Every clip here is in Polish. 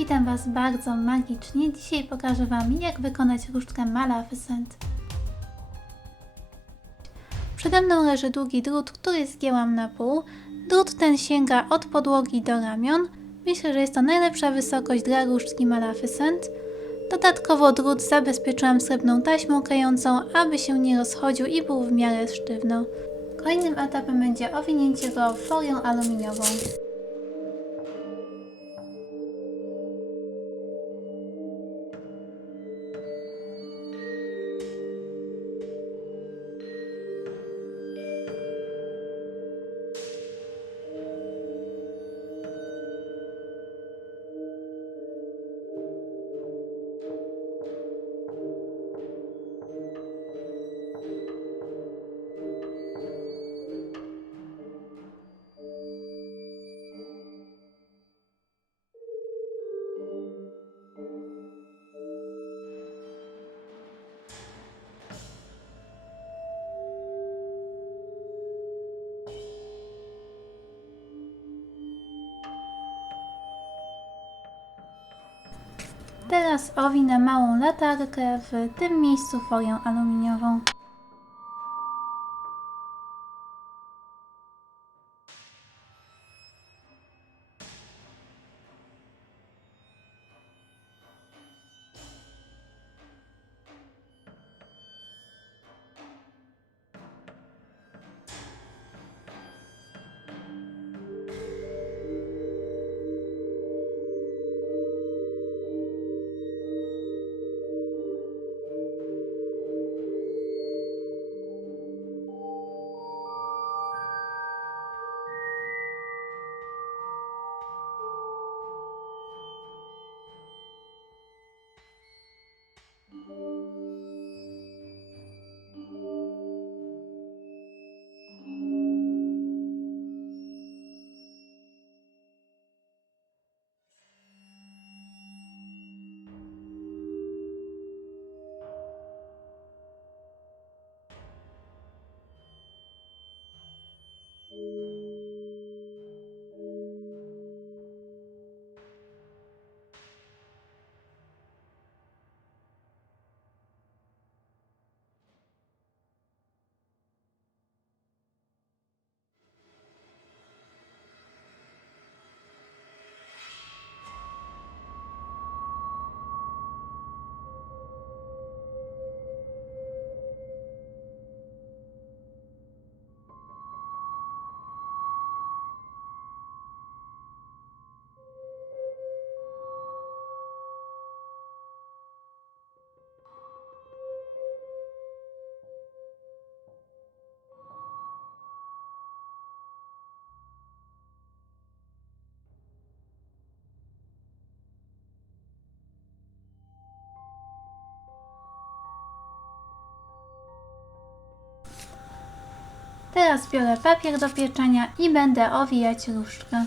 Witam Was bardzo magicznie. Dzisiaj pokażę Wam, jak wykonać różdżkę Maleficent. Przede mną leży długi drut, który zgięłam na pół. Drut ten sięga od podłogi do ramion. Myślę, że jest to najlepsza wysokość dla różdżki Maleficent. Dodatkowo drut zabezpieczyłam srebrną taśmą klejącą, aby się nie rozchodził i był w miarę sztywno. Kolejnym etapem będzie owinięcie go folią aluminiową. Teraz owinę małą latarkę w tym miejscu folią aluminiową. Teraz biorę papier do pieczenia i będę owijać różdżkę.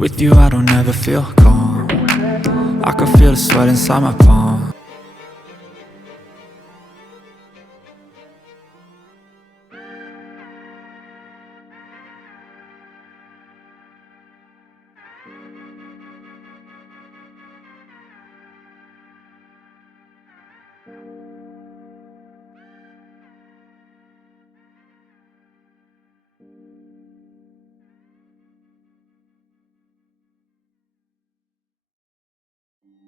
With you I don't ever feel calm. I can feel the sweat inside my palm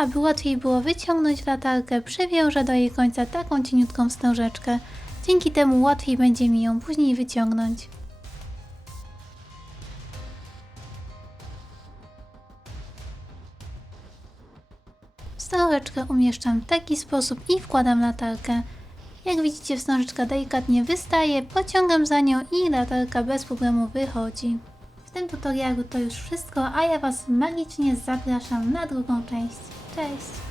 Aby łatwiej było wyciągnąć latarkę, przywiążę do jej końca taką cieniutką wstążeczkę. Dzięki temu łatwiej będzie mi ją później wyciągnąć. Wstążeczkę umieszczam w taki sposób i wkładam latarkę. Jak widzicie wstążeczka delikatnie wystaje, pociągam za nią i latarka bez problemu wychodzi. W tym tutorialu to już wszystko, a ja Was magicznie zapraszam na drugą część. Cześć!